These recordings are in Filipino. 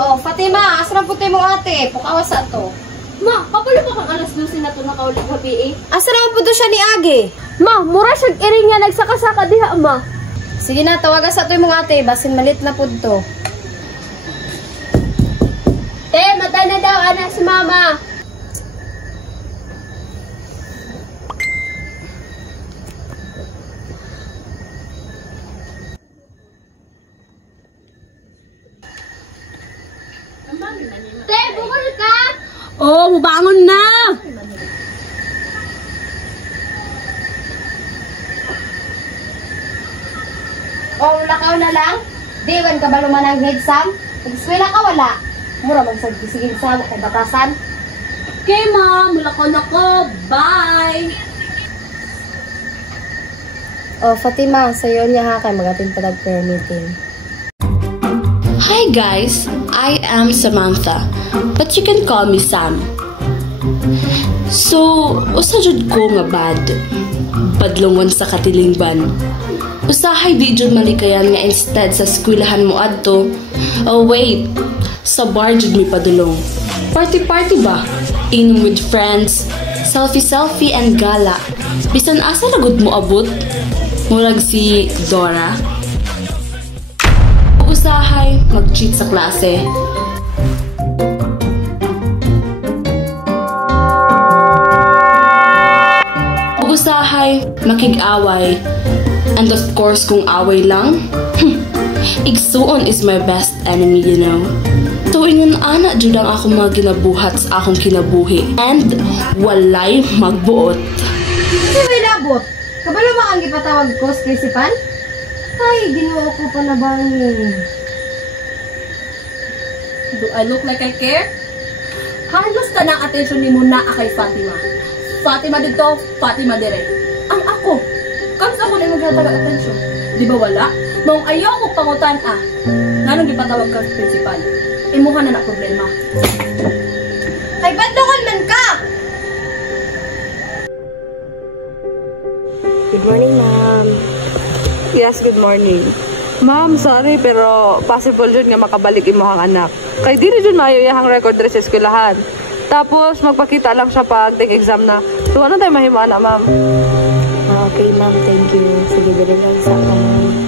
Oh, Fatima, asa na puti mo ate? Pukawas sa to. Ma, kapalo pa kang alas 12 na to nakaulit gabi eh. Asa na po siya ni Age? Ma, mura siya iring niya nagsaka-saka diha, ma. Sige na, tawagan sa to mong ate. Basin malit na po to. Te, mata na daw, anak si mama. Te, bukol ka! Oh, mubangon na! Oh, lakaw na lang? Diwan ka ba lumanang headsam? Pag-eskwela ka wala. Mura magsagisigin sa kay batasan. Okay, ma. Mulakon ako. Bye! Oh, Fatima, sa'yo niya ha kay magating pa prayer meeting. Hi guys, I am Samantha, but you can call me Sam. So, usa jud ko nga bad. Padlongon sa katilingban. Usahay di jud malikayan nga instead sa eskwelahan mo adto. Oh wait, sa bar jud mi padulong. Party-party ba? Inom with friends, selfie-selfie and gala. Bisan asa lagod mo abot? Murag si Dora. Usahay mag-cheat sa klase. Usahay makig-away. And of course, kung away lang, igsuon is my best enemy, you know. Tuingon ana jud ang akong mga ginabuhat sa akong kinabuhi. And walay magbuot. Hindi may labot. Kabalo ba ang ipatawag ko sa principal? Ay, ginoo ko pa na bangin. Do I look like I care? Halos tanang atensyon ni mo na kay Fatima. Fatima dito, Fatima dire. Ang ako, kansa ko na yung maghatag atensyon. Di ba wala? Maong ayaw ko pangutan Nanong ipatawag ka sa principal? Imuha na problema. Ay, bandungan man ka! Good morning, ma'am. Yes, good morning. Ma'am, sorry pero possible jud nga makabalik imong anak. Kay dili jud maayo iyang record diri sa eskwelahan. Tapos magpakita lang siya pag take exam na. So ano tayo mahimo ana, ma'am? Okay, ma'am. Thank you. Sige, dili lang sa ma'am.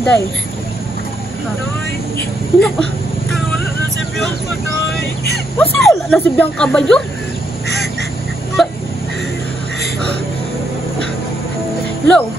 Day. Ano ka? Wala na si Bianca, Day. Masa wala na si Bianca ba yun? Lo.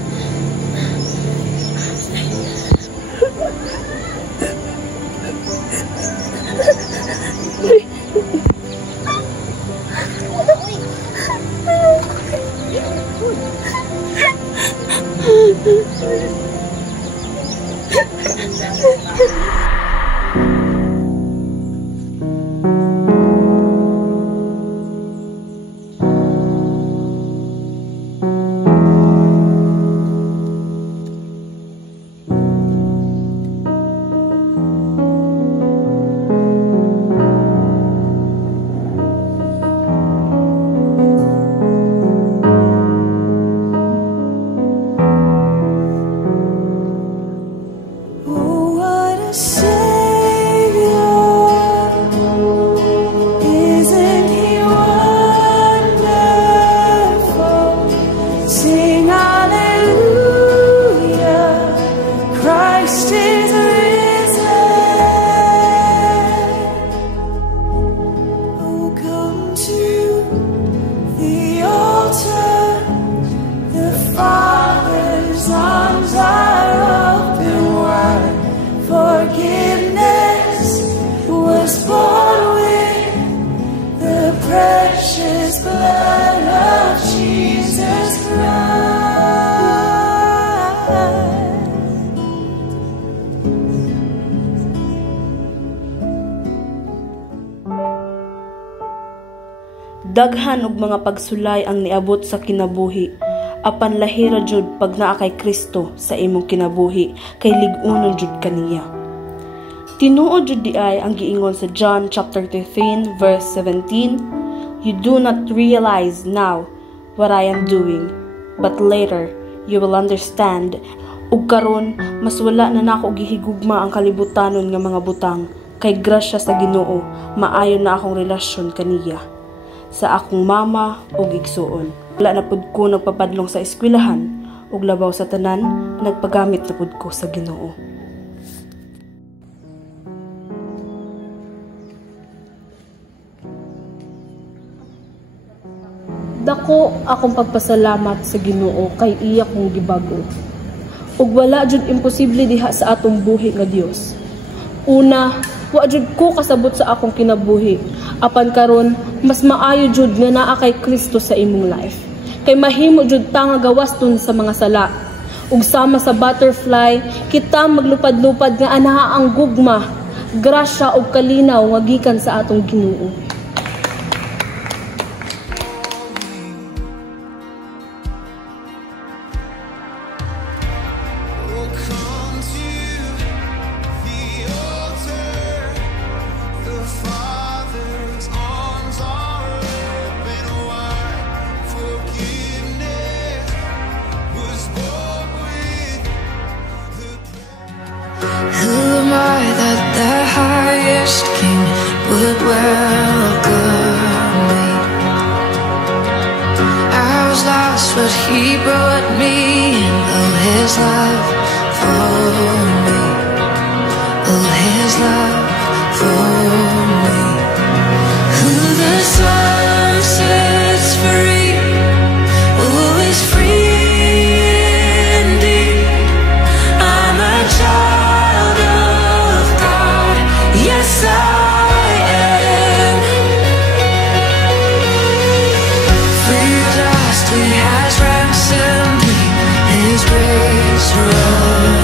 blood of Jesus Christ. Daghan og mga pagsulay ang niabot sa kinabuhi. Apan lahira jud pag naa kay Kristo sa imong kinabuhi, kay lig-unon jud kaniya. Tinuod jud diay ang giingon sa John chapter 13 verse 17, "You do not realize now what I am doing, but later you will understand." Ug karon mas wala na nako gihigugma ang kalibutanon nga mga butang, kay grasya sa Ginoo maayo na akong relasyon kaniya. Sa akong mama ug igsuon, wala na pud ko nagpapadlong sa eskwelahan, ug labaw sa tanan nagpagamit na pud ko sa Ginoo. Dako akong pagpasalamat sa Ginoo kay iya kong gibago. Ug wala jud imposible diha sa atong buhi nga Dios. Una, wa jud ko kasabot sa akong kinabuhi. Apan karon mas maayo jud nga naa kay Kristo sa imong life. Kay mahimo jud ta nga gawaston sa mga sala. Ug sama sa butterfly, kita maglupad-lupad nga anaa ang gugma, grasya ug kalinaw nga gikan sa atong Ginoo. Who am I that the highest king would welcome me? I was lost, but he brought me in. Oh, his love for me. Oh, his love for me. Who the Son sets free, oh, is free indeed. I'm a child of God, yes I am. Free at last, he has ransomed me, his grace runs